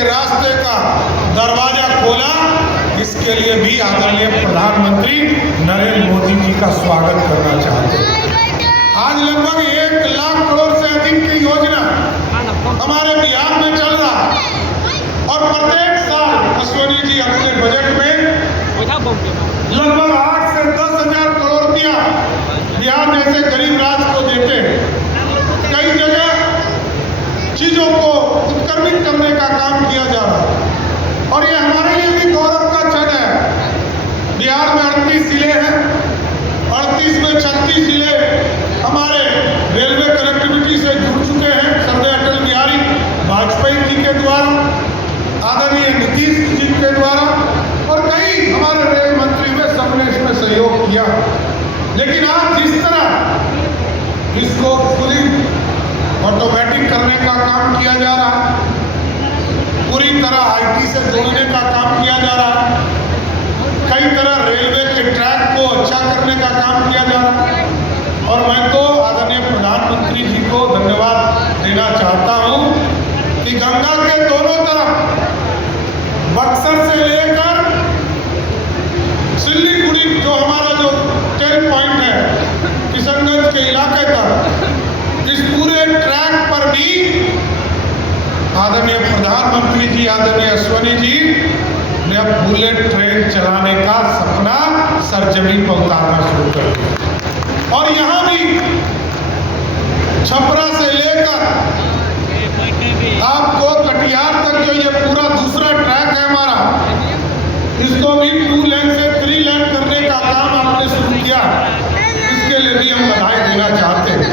के रास्ते का दरवाजा खोला, इसके लिए भी आदरणीय प्रधानमंत्री नरेंद्र मोदी जी का स्वागत करना चाहते हैं। आज लगभग 1 लाख करोड़ से अधिक की योजना हमारे बिहार में चल रहा है और प्रत्येक साल अश्विनी जी अपने बजट में लगभग 8 से 10 हजार करोड़ रुपया बिहार जैसे गरीब राज्य को देते हैं। कई जगह चीजों को उत्क्रमित करने का काम किया जा रहा है और ये हमारे लिए भी गौरव का क्षण है। बिहार में 38 जिले हैं, 38 में 36 जिले हमारे रेलवे कनेक्टिविटी से जुड़ चुके हैं श्रद्धेय अटल बिहारी वाजपेयी जी के द्वारा, आदरणीय नीतीश जी के द्वारा, और कई हमारे रेल मंत्री में सबने इसमें सहयोग किया। लेकिन आज जिस तरह इसको पूरी ऑटोमेटिक करने का काम किया जा रहा है, पूरी तरह IT से जोड़ने का काम किया जा रहा है, कई तरह रेलवे के ट्रैक को अच्छा करने का काम किया जा रहा है, और मैं तो आदरणीय प्रधानमंत्री जी को धन्यवाद देना चाहता हूं कि गंगा के दोनों तरफ बक्सर से लेकर सिल्लीगुड़ी जो हमारा जो 10 पॉइंट है किशनगंज के इलाके तक, इस पूरे ट्रैक पर भी आदरणीय प्रधानमंत्री जी, आदरणीय अश्विनी जी ने अब बुलेट ट्रेन चलाने का सपना सरजमीन पर उतारना शुरू कर दिया। और यहाँ भी छपरा से लेकर आपको कटिहार तक जो ये पूरा दूसरा ट्रैक है हमारा, इसको भी 2 लेन से 3 लेन करने का काम आपने शुरू किया। इसके लिए भी हम बधाई देना चाहते हैं।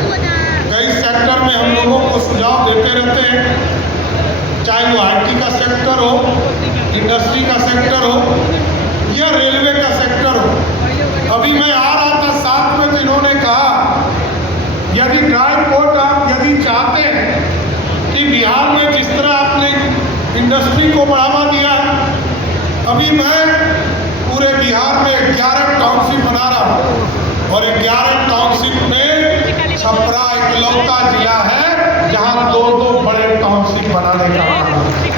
कई सेक्टर में हम लोगों को सुझाव देते रहते हैं, चाहे वो IT का सेक्टर हो, इंडस्ट्री का सेक्टर हो या रेलवे का सेक्टर हो। अभी मैं आ रहा था साथ में, तो इन्होंने कहा यदि ड्राई पोर्ट आप यदि चाहते हैं कि बिहार में जिस तरह आपने इंडस्ट्री को बढ़ावा दिया, अभी मैं पूरे बिहार में 11 टाउनशिप बना रहा हूँ और 11 टाउनशिप में छपरा इकलौता जिला है जहां 2-2 बड़े टाउनशिप बनाने का काम है।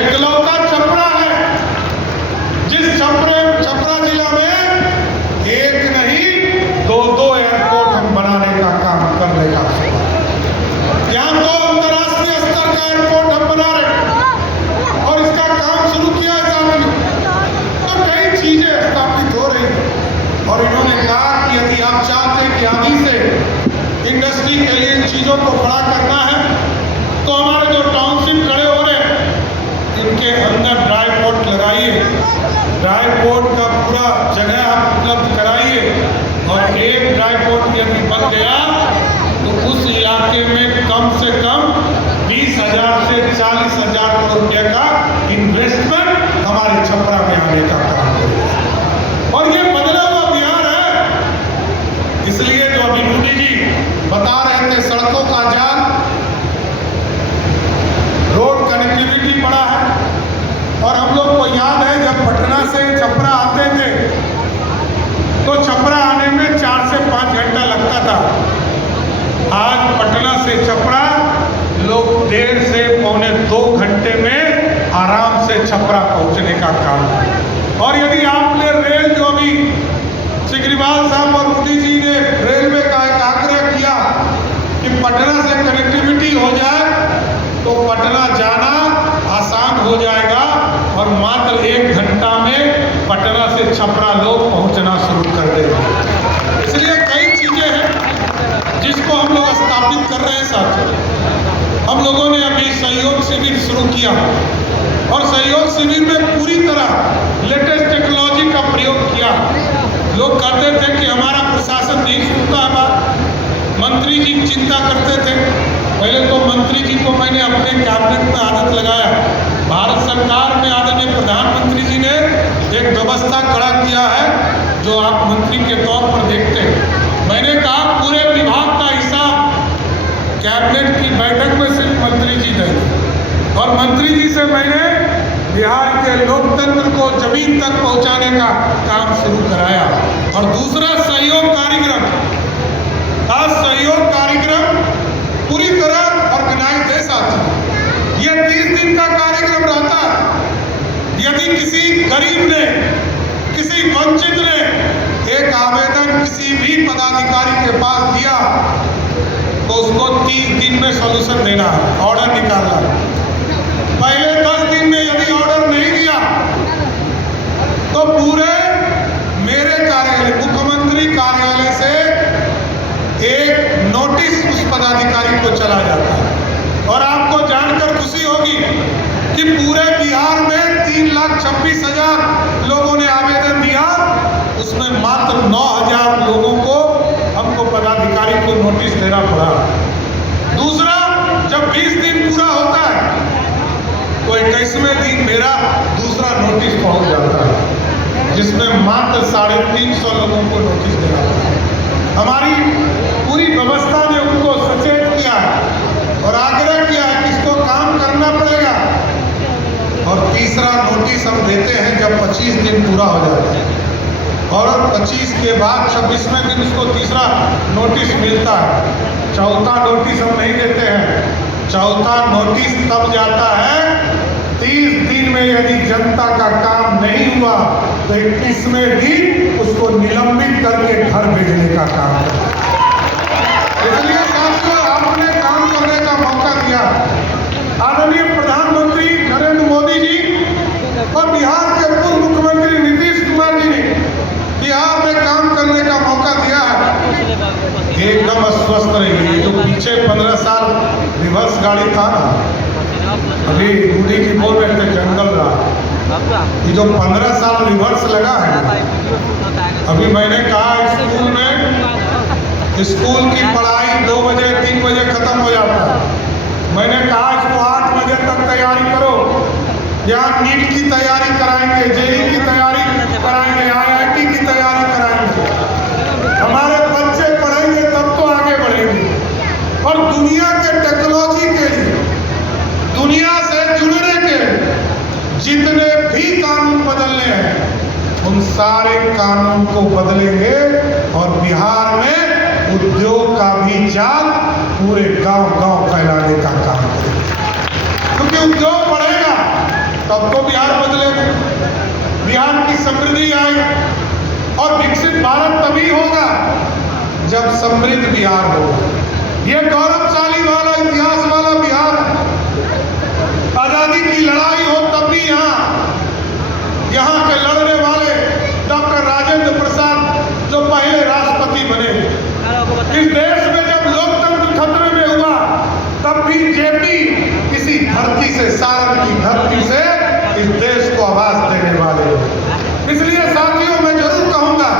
इकलौता छपरा है जिस छपरा जिला में एक नहीं 2-2 एयरपोर्ट हम बनाने का काम करने का, यहाँ तो अंतर्राष्ट्रीय स्तर का एयरपोर्ट हम बना रहे और इसका काम शुरू किया जाए। तो कई चीजें स्थापित हो रही हैं और इन्होंने कहा कि यदि आप चाहते हैं कि अभी से इंडस्ट्री के लिए इन चीजों को बड़ा करना है, तो हमारे जो टाउनशिप खड़े हो रहे हैं इनके अंदर ड्राई पोर्ट लगाइए, ड्राई पोर्ट का पूरा जगह आप उपलब्ध कराइए, और एक ड्राई पोर्ट यदि बन गया तो उस इलाके में कम से कम 20,000 से 40,000 करोड़ रुपये का इन्वेस्टमेंट हमारे छपरा में आने का काम करेगा। और ये बदला हुआ बिहार है। इसलिए जो अभी मोदी जी बता रहे थे सड़कों का जाल, रोड कनेक्टिविटी बढ़ा है। और हम लोग को याद है जब पटना से छपरा आते थे तो छपरा आने में 4 से 5 घंटा लगता था। आज पटना से छपरा लोग 1.5 से 2 घंटे में आराम से छपरा पहुंचने का काम है। और यदि आपने रेल जो अभी सिग्रीवाल साहब और मोदी जी ने रेलवे का एक आग्रह किया कि पटना से कनेक्टिविटी हो जाए तो पटना जाना आसान हो जाएगा और मात्र 1 घंटा में पटना से छपरा लोग पहुंचना शुरू कर देंगे। इसलिए कई चीजें हैं जिसको हम लोग स्थापित कर रहे हैं। साथ हम लोगों ने अभी सहयोग शिविर शुरू किया और सहयोग शिविर में पूरी तरह लेटेस्ट टेक्नोलॉजी का प्रयोग किया। लोग कहते थे कि हमारा प्रशासन नहीं सुनता है बात, मंत्री जी चिंता करते थे। पहले तो मंत्री जी को मैंने अपने कैबिनेट में आदत लगाया। भारत सरकार में आदरणीय प्रधानमंत्री जी ने एक व्यवस्था खड़ा किया है जो आप मंत्री के तौर पर देखते हैं। मैंने कहा पूरे विभाग का हिसाब कैबिनेट की बैठक में सिर्फ मंत्री जी देंगे और मंत्री जी से मैंने बिहार के लोकतंत्र को जमीन तक पहुंचाने का काम शुरू कराया। और दूसरा सहयोग कार्यक्रम, आज सहयोग कार्यक्रम पूरी तरह ऑर्गेनाइज है साथी। ये 30 दिन का कार्य गरीब ने, किसी वंचित ने एक आवेदन किसी भी पदाधिकारी के पास दिया तो उसको 30 दिन में सॉल्यूशन देना है, ऑर्डर निकालना है। पहले 10 दिन में यदि ऑर्डर नहीं दिया तो पूरे मेरे कार्यालय, मुख्यमंत्री कार्यालय से एक नोटिस उस पदाधिकारी को चला जाता है। और आपको जानकर खुशी होगी कि पूरे बिहार में 3,26,000 लोगों ने आवेदन दिया, उसमें मात्र 9,000 लोगों को हमको पदाधिकारी को नोटिस देना पड़ा। दूसरा, जब 20 दिन पूरा होता है तो 21वें दिन मेरा दूसरा नोटिस पहुंच जाता है, जिसमें मात्र 350 लोगों को नोटिस देना पड़ा। हमारी पूरी व्यवस्था ने उनको सचेत किया और आग्रह किया कि इसको काम करना पड़ेगा। और तीसरा नोटिस हम देते हैं जब 25 दिन पूरा हो जाता है, और 25 के बाद 26वें दिन उसको तीसरा नोटिस मिलता है। चौथा नोटिस हम नहीं देते हैं। चौथा नोटिस तब जाता है 30 दिन में यदि जनता का काम नहीं हुआ तो 21वें दिन उसको निलंबित करके घर भेजने का काम है। इसलिए साथियों, आपने काम करने का मौका दिया। आदरणीय प्रधानमंत्री नरेंद्र मोदी जी और बिहार के पूर्व मुख्यमंत्री नीतीश कुमार जी ने बिहार में काम करने का मौका दिया है। एकदम अस्वस्थ रही। जो पीछे 15 साल रिवर्स गाड़ी था ना, अभी मोदी जी बोल रहे थे जंगल रहा, ये जो 15 साल रिवर्स लगा है, अभी मैंने कहा स्कूल की पढ़ाई 2 बजे 3 बजे खत्म हो जाता है। मैंने कहा इसको 8 बजे तक तैयारी करो। यहाँ नीट की तैयारी कराएंगे, जेईई की तैयारी कराएंगे, IIT की तैयारी कराएंगे। हमारे बच्चे पढ़ेंगे तब तो आगे बढ़ेंगे। और दुनिया के टेक्नोलॉजी के लिए, दुनिया से जुड़ने के जितने भी कानून बदलने हैं उन सारे कानून को बदलेंगे और बिहार में उद्योग का भी जाल पूरे गांव-गांव फैलाने का काम करेंगे। क्योंकि उद्योग बढ़ेगा तब तो बिहार बदलेगा, बिहार की समृद्धि आएगी। और विकसित भारत तभी होगा जब समृद्ध बिहार होगा। ये गौरवशाली वाला, इतिहास वाला बिहार है। आजादी की लड़ाई हो तब भी यहाँ के लड़ने वाले डॉक्टर राजेंद्र प्रसाद जो पहले राष्ट्रपति बने, इस देश में जब लोकतंत्र खतरे में हुआ तब भी जेपी इसी धरती से, सारण की धरती से इस देश को आवाज देने वाले। इसलिए साथियों, मैं जरूर कहूंगा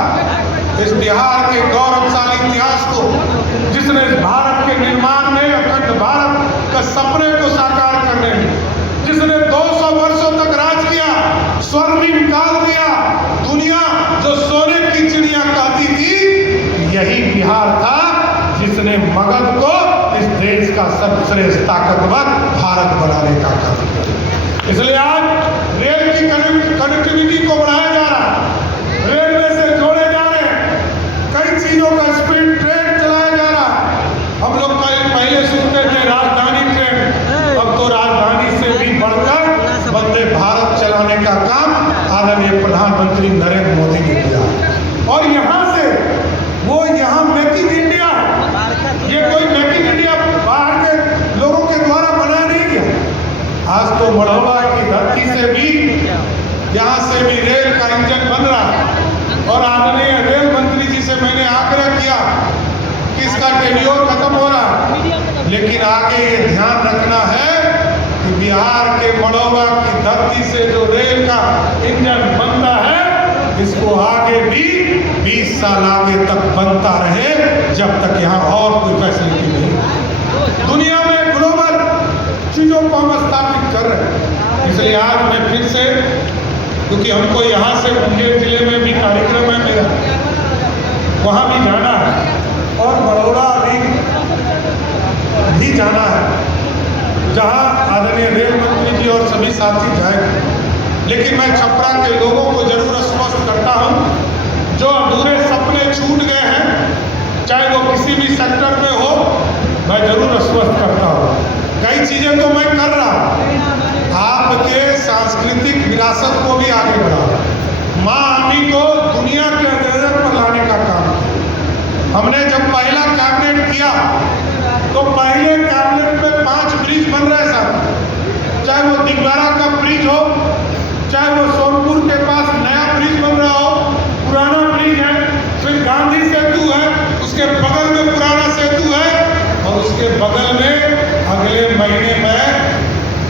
इस बिहार के गौरवशाली इतिहास को, जिसने भारत के निर्माण में, अखंड भारत का सपने को साकार करने में, जिसने 200 वर्षों तक राज किया, स्वर्णिम काल दिया, दुनिया जो सोने की चिड़िया कहती थी, यही बिहार था जिसने मगध को इस देश का सर्वश्रेष्ठ ताकतवर भारत बनाने का काम किया। इसलिए आज रेल की कनेक्टिविटी को बढ़ाया जा रहा है, रेलवे से जोड़े जा रहे हैं, कई चीजों का स्पीड ट्रेन चलाया जा रहा है। हम लोग पहले सुनते थे राजधानी ट्रेन, अब तो राजधानी से भी बढ़कर वंदे भारत चलाने का काम आदरणीय प्रधानमंत्री नरेंद्र मोदी ने किया। और यहाँ से वो यहाँ मेक इन इंडिया, ये कोई मेक इन इंडिया बाहर के लोगों के द्वारा बनाया नहीं गया। आज तो मढ़ौरा की धरती से भी, यहाँ से भी रेल का इंजन बन रहा है। और आदरणीय रेल मंत्री जी से मैंने आग्रह किया कि इसका टेन्योर खत्म हो रहा है, लेकिन आगे ये ध्यान रखना है कि बिहार के मढ़ौरा की धरती से जो रेल का इंजन बनता है, इसको आगे भी 20 साल आगे तक बनता रहे, जब तक यहाँ और कोई फैसिलिटी नहीं। दुनिया में ग्लोबल चीजों को हम स्थापित कर रहे हैं। इसलिए आज मैं फिर से, क्योंकि हमको यहाँ से मुंगेर जिले में भी कार्यक्रम है मेरा, वहाँ भी जाना है और बड़ौदा भी जाना है, जहाँ आदरणीय रेल मंत्री जी और सभी साथी जाएंगे। लेकिन मैं छपरा के लोगों को जरूर आश्वस्त करता हूँ, जो अधूरे सपने छूट गए हैं, चाहे वो किसी भी सेक्टर में हो, मैं जरूर आश्वस्त करता हूँ। कई चीजें तो मैं कर रहा हूँ, आपके सांस्कृतिक विरासत को भी आगे बढ़ा हमने जब पहला कैबिनेट किया तो पहले कैबिनेट में 5 ब्रिज बन रहे साहब, चाहे वो दिगवारा का ब्रिज हो, चाहे वो सोनपुर के पास नया ब्रिज बन रहा हो, पुराना ब्रिज है, फिर गांधी सेतु है, उसके बगल में पुराना सेतु है, और उसके बगल में अगले महीने में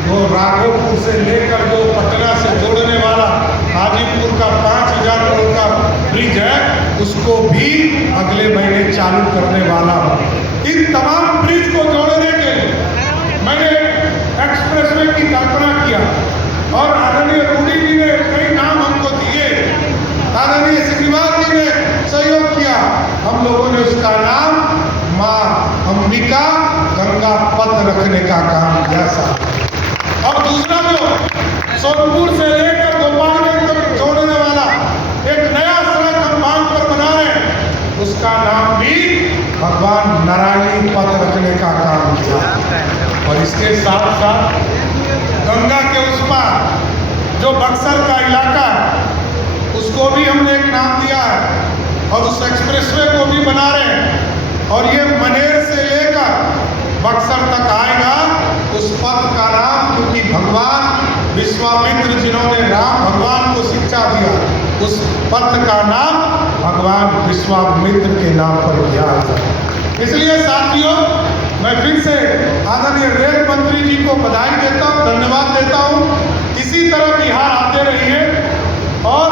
वो राघोपुर से लेकर जो पटना से जोड़ने वाला हाजीपुर का 5000 करोड़ का ब्रिज है, उसको भी अगले महीने चालू करने वाला हूँ। इन तमाम ब्रिज को जोड़ने के लिए मैंने एक्सप्रेसवे की कल्पना किया और आदरणीय रूडी जी ने कई नाम हमको दिए, आदरणीय सिग्रीवाल जी ने सहयोग किया। हम लोगों ने उसका नाम माँ अंबिका गंगा पथ रखने का काम किया साहब। और दूसरा जो सोनपुर से लेकर गोपालगंज तक जोड़ने वाला एक नया सड़क हम बांध पर बना रहे हैं, उसका नाम भी भगवान नारायणी पथ रखने का काम किया। और इसके साथ साथ गंगा के उस पार जो बक्सर का इलाका है, उसको भी हमने एक नाम दिया है और उस एक्सप्रेसवे को भी बना रहे हैं। और ये मनेर से लेकर बक्सर तक आएगा, उस पथ का नाम, क्योंकि भगवान विश्वामित्र जिन्होंने राम भगवान को शिक्षा दिया, उस पथ का नाम भगवान विश्वामित्र के नाम पर किया जाए। इसलिए साथियों, मैं फिर से आदरणीय रेल मंत्री जी को बधाई देता हूँ, धन्यवाद देता हूँ। इसी तरह बिहार आते रहिए और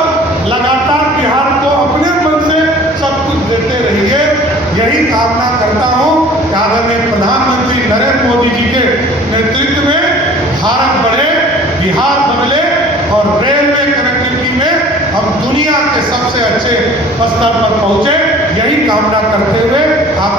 लगातार बिहार को अपने मन से सब कुछ देते रहिए। यही कामना करता हूँ कि आदरणीय प्रधानमंत्री नरेंद्र मोदी जी के नेतृत्व में भारत बढ़े, बिहार बदले और रेलवे कनेक्टिविटी में हम दुनिया के सबसे अच्छे स्तर पर पहुँचे। यही कामना करते हुए आप